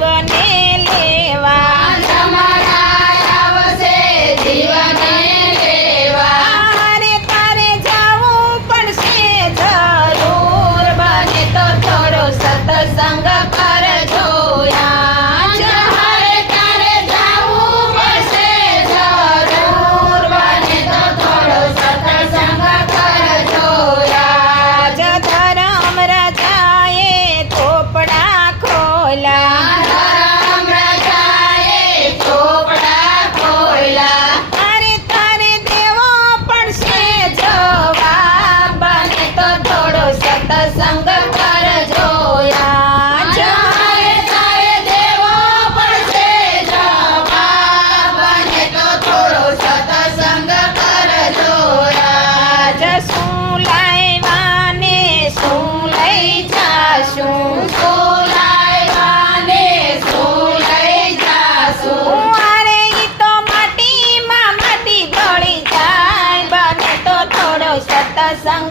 જીવને લેવા આવશે જીવને લેવા અરે તારે જાવું પડશે જરૂર બને તો થોડો સત્સંગ કરજો હરે તારે જાવું પડશે જરૂર બને તો થોડો સત્સંગ કરજો આજ ધરમ રાજાએ ચોપડા ખોલા ધરમ રાજાએ ચોપડા ખોલ્યા અરે તારે દેવો પડશે જવાબ બને તો થોડો સત્સંગ કરજો હરે તારે દેવો પડશે જવાબ બને તો થોડો સત્સંગ કરજો આજ શું લાવ્યા ને શું લઈ જાશું શું લાવ્યા ને શું લઈ જાશું અરે ઈ તો માટીમાં માટી ભળી જાય બને તો થોડો સત્સંગ